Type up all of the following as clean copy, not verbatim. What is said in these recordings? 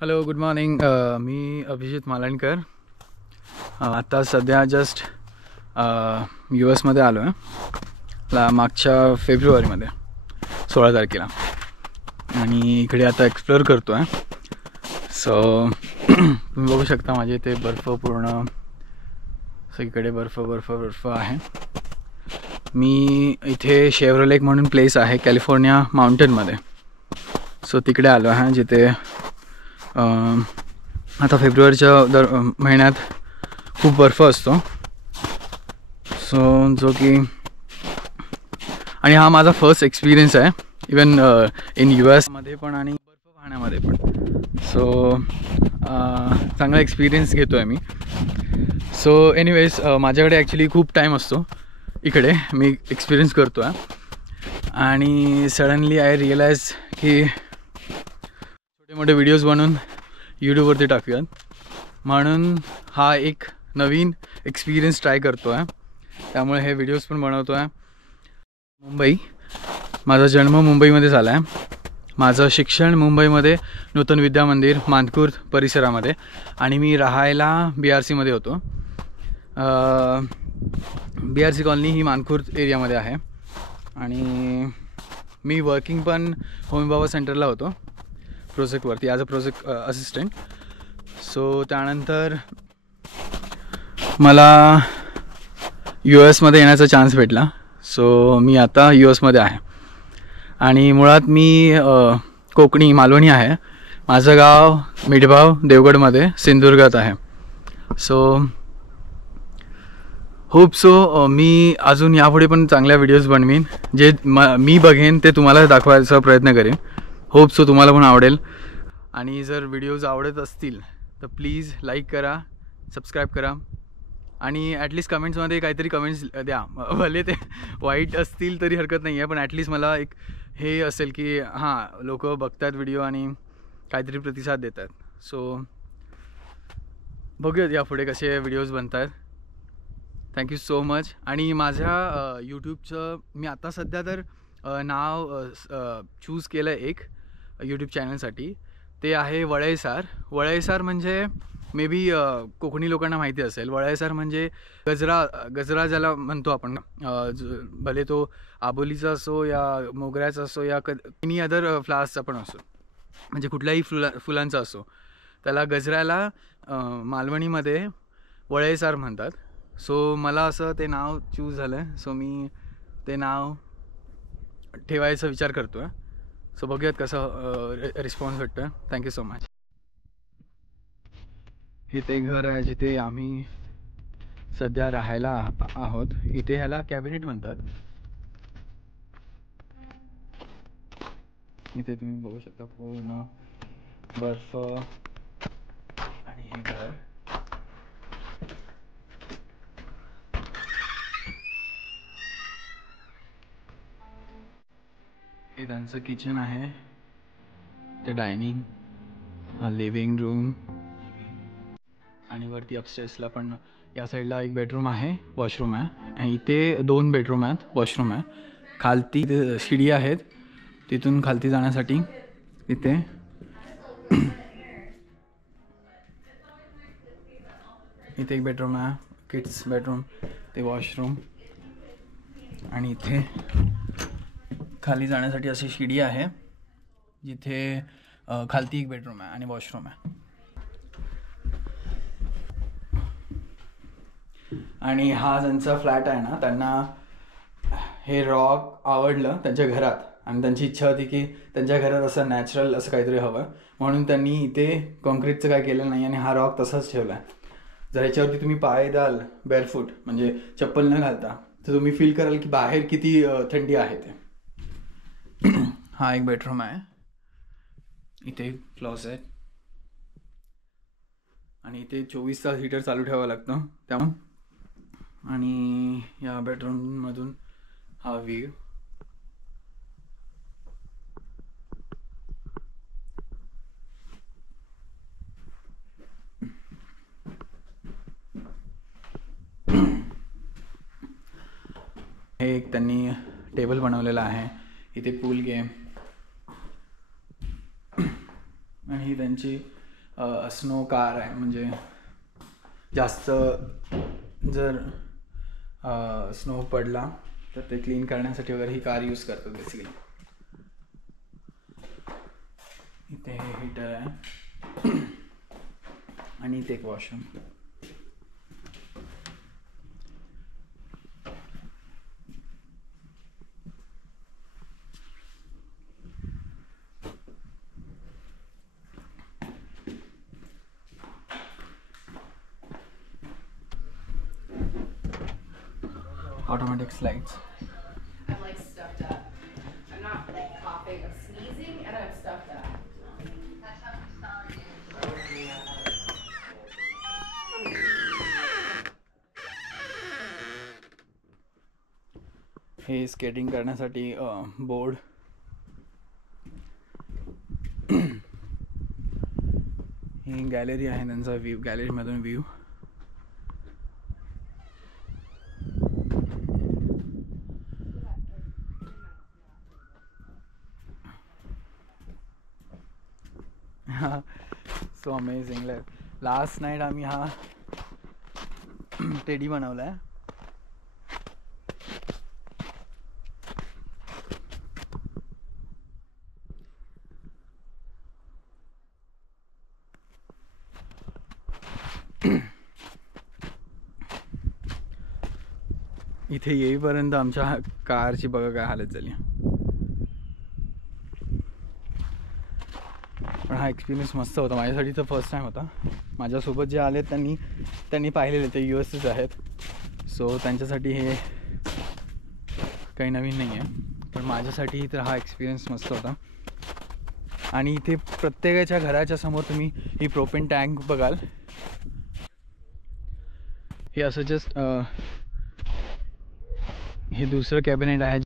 Hello, good morning. मी अभिजित मालणकर. आता सध्या जस्ट US मध्ये आलो आहे, मागच्या फेब्रुवारीमध्ये 16 तारखेला. आणि इकडे आता एक्सप्लोअर करतो आहे. सो तुम्ही बघू शकता माझे इथे बर्फ, पूर्ण सगळीकडे बर्फ बर्फ बर्फ आहे. मी इथे शेव्हरलेक म्हणून प्लेस आहे कॅलिफोर्निया माउंटेनमध्ये. सो तिकडे आलो आहे, जिथे आता फेब्रुवारीच्या महिन्यात खूप बर्फ असतो. सो जो की, आणि हा माझा फर्स्ट एक्सपिरियन्स आहे इवन इन US मध्ये पण आणि बर्फ पाहण्यामध्ये पण. सो चांगला एक्सपिरियन्स घेतो आहे मी. सो एनिवेज, माझ्याकडे ॲक्च्युली खूप टाईम असतो इकडे, मी एक्सपिरियन्स करतो आहे. आणि सडनली आय रिअलाइज की छोटे मोठे व्हिडिओज बनवून यूट्यूबवरती टाकूयात, म्हणून हा एक नवीन एक्सपिरियन्स ट्राय करतो आहे. त्यामुळे हे व्हिडिओज पण बनवतो आहे. मुंबई, माझा जन्म मुंबईमध्ये झाला आहे. माझं शिक्षण मुंबईमध्ये नूतन विद्या मंदिर मानखुर्द परिसरामध्ये, आणि मी राहायला BRC मध्ये होतो. BRC कॉलनी ही मानखुर्द एरियामध्ये आहे. आणि मी वर्किंग पण होमी बाबा सेंटरला होतो प्रोजेक्टवरती, as a project assistant. So त्यानंतर मला US मध्ये येण्याचा चान्स भेटला. सो मी आता US मध्ये आहे. आणि मुळात मी कोकणी मालवणी आहे. माझं गाव मिठभाव देवगडमध्ये सिंधुदुर्गात आहे. सो होप सो मी अजून यापुढे पण चांगल्या व्हिडिओज बनवीन, जे मी बघेन ते तुम्हाला दाखवायचा प्रयत्न करेन. होप सो तुम्हाला पण आवडेल. आणि जर व्हिडिओज आवडत असतील तर प्लीज लाईक करा, सबस्क्राईब करा, आणि ॲटलिस्ट कमेंट्समध्ये काहीतरी कमेंट्स द्या. भले ते वाईट असतील तरी हरकत नाही आहे, पण ॲटलिस्ट मला एक हे असेल की हां, लोक बघतात व्हिडिओ आणि काहीतरी प्रतिसाद देतात. सो बघूयात यापुढे कसे व्हिडिओज बनत आहेत. Thank you so much. आणि माझ्या यूट्यूबचं मी आता सध्या तर नाव चूज केलं आहे एक यूट्यूब चॅनलसाठी. ते आहे वळैसार. वळैसार म्हणजे मे बी कोकणी लोकांना माहिती असेल. वळैसार म्हणजे गजरा ज्याला म्हणतो आपण, भले तो आबोलीचा असो या मोगऱ्याचा असो या एनी अदर फ्लावर्सचा पण असो, म्हणजे कुठल्याही फुलांचा असो, त्याला गजऱ्याला मालवणीमध्ये वळैसार म्हणतात. सो मला असं ते नाव चूज झालं आहे. सो मी ते नाव ठेवायचा विचार करतो आहे. सो बघूयात कसं रिस्पॉन्स भेटतो आहे. Thank you so much. इथे घर आहे जिथे आम्ही सध्या राहायला आहोत. इथे ह्याला कॅबिनेट म्हणतात. इथे तुम्ही बघू शकता पूर्ण बर्फ आणि हे घर. हे त्यांचं किचन आहे, ते डायनिंग, लिव्हिंग रूम, आणि वरती अपस्टेअर्सला पण या साईडला एक बेडरूम आहे, वॉशरूम आहे. आणि इथे 2 बेडरूम आहेत, वॉशरूम आहे. खालती शिडी आहेत, तिथून खालती जाण्यासाठी इथे इथे एक बेडरूम आहे, किड्स बेडरूम, ते वॉशरूम. आणि इथे खाली जाण्यासाठी अशी शिडी आहे, जिथे खालती एक बेडरूम आहे आणि वॉशरूम आहे. आणि हा ज्यांचा फ्लॅट आहे ना, त्यांना हे रॉक आवडलं त्यांच्या घरात, आणि त्यांची इच्छा होती की त्यांच्या घरात असं नॅचरल असं काहीतरी हवं, म्हणून त्यांनी इथे कॉन्क्रीटचं काय केलं नाही आणि हा रॉक तसाच ठेवला आहे. जर याच्यावरती तुम्ही पाय द्याल बेअरफूट, म्हणजे चप्पल न घालता, तर तुम्ही फील कराल की बाहेर किती थंडी आहे ते. हा एक बेडरूम आहे. इथे क्लोजेट, आणि इथे 24 तास हीटर चालू ठेवावं लागतं त्यामुळे. आणि या बेडरूममधून हा व्ह्यू. हे एक त्यांनी टेबल बनवलेला आहे. इथे पूल गेम, आणि ही त्यांची स्नो कार आहे, म्हणजे जास्त जर स्नो पडला तर ते क्लीन करण्यासाठी वगैरे ही कार यूज करतात बेसिकली. इथे हे हीटर आहे आणि इथे एक washroom. Automatic slides. I'm like stuffed up. I'm not like coughing, I'm sneezing and I'm stuffed up. हे स्केटिंग करण्यासाठी बोर्ड. ही गॅलरी आहे त्यांचा व्ह्यू, गॅलरीमधून view. So amazing. Last night आम्ही हा टेडी बनवला आहे. इथे येईपर्यंत आमच्या कारची बघा काय हालत झाली. पण हा एक्सपिरियन्स मस्त होता. माझ्यासाठी तर फर्स्ट टाईम होता. माझ्यासोबत जे आले त्यांनी पाहिलेले ते USच आहेत, सो त्यांच्यासाठी हे काही नवीन नाही आहे. पण माझ्यासाठी तर हा एक्सपिरियन्स मस्त होता. आणि इथे प्रत्येकाच्या घराच्या समोर तुम्ही ही प्रोपेन टँक बघाल. हे असं जस्ट हे दुसरं कॅबिनेट आहे.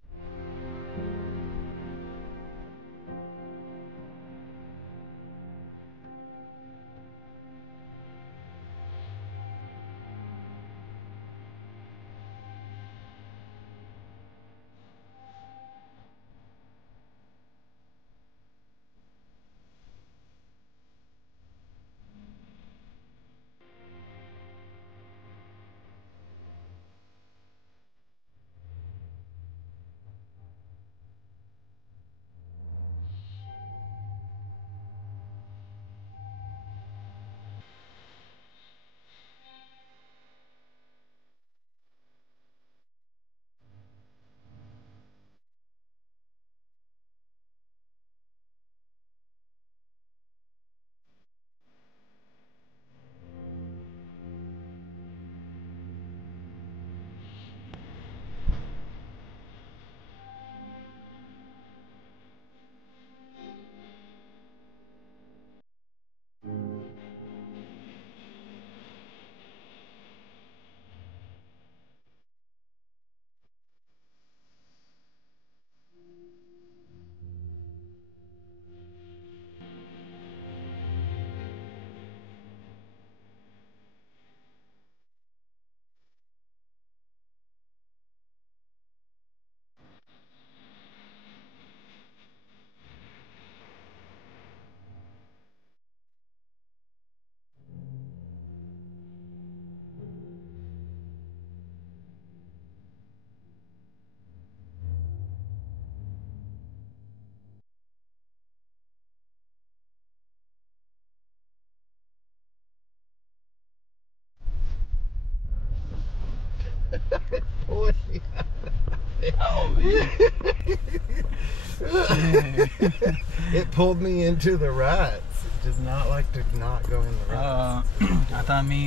It pulled me into the ruts. It does not like to not go in the ruts. आता आम्ही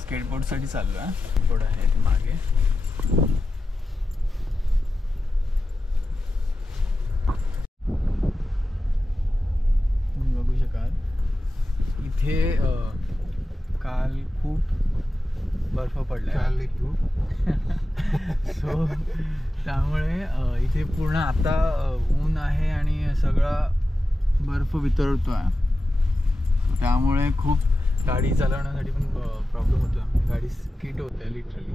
स्केटबोर्डसाठी चाललो आहे. बोर्ड आहे ते मागे. बघू शकाल इथे काल खूप बर्फ पडला. सो त्यामुळे इथे पूर्ण आता ऊन आहे आणि सगळा बर्फ वितळतो आहे. त्यामुळे खूप गाडी चालवण्यासाठी पण प्रॉब्लेम होतो. गाडी स्किट होते literally.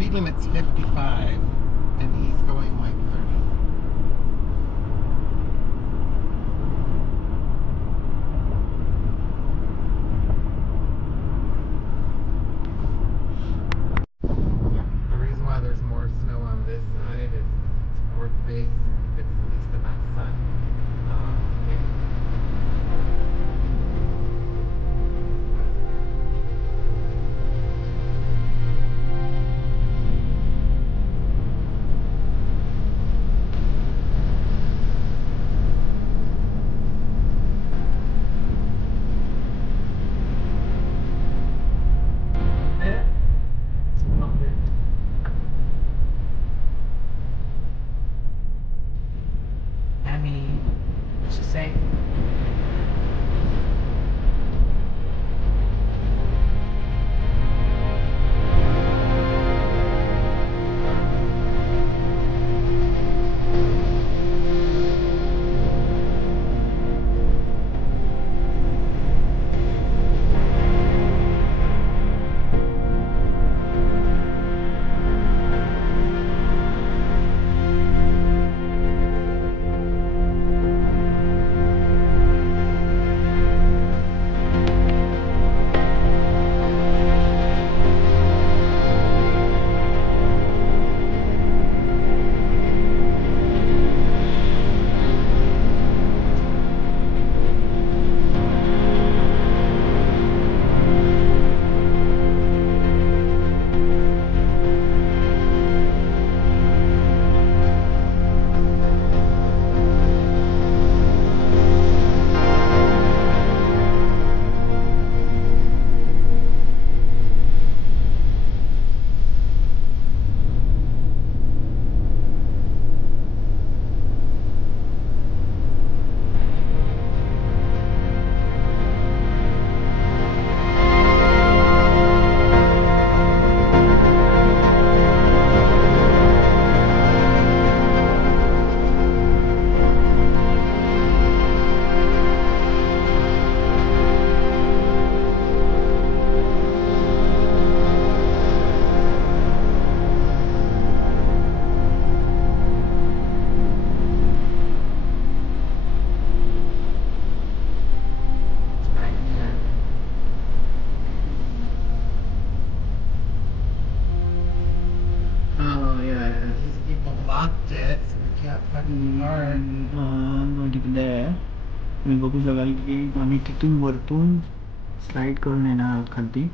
speed limit's 55, and he's going like 30. The reason why there's more snow on this side is it's more base. It's at least enough sun. Say. Locked it, so we can't fucking park. Going to be there. मी बघू शकाल की आम्ही तिथून वरतून slide करून येणार आहोत खाली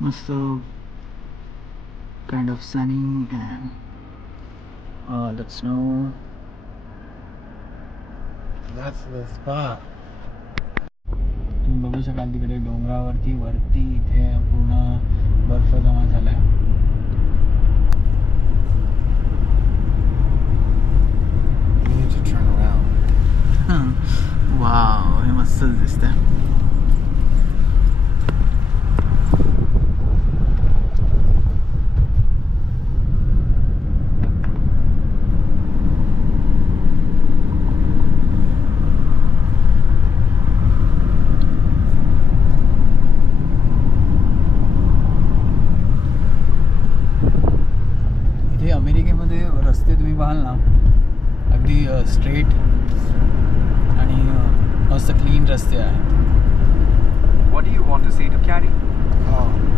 मस्त kind of Sunny and the snow. That's the spot. तुम्ही बघू शकाल तिकडे डोंगरावरती वरती इथे पूर्ण बर्फ जमा झाला आहे. We need to turn around. Wow हे मस्तच दिसतंय. इथे अमेरिकेमध्ये रस्ते तुम्ही पाहाल ना अगदी स्ट्रेट आणि मस्त क्लीन रस्ते आहेत. What do you want to see to carry? Oh.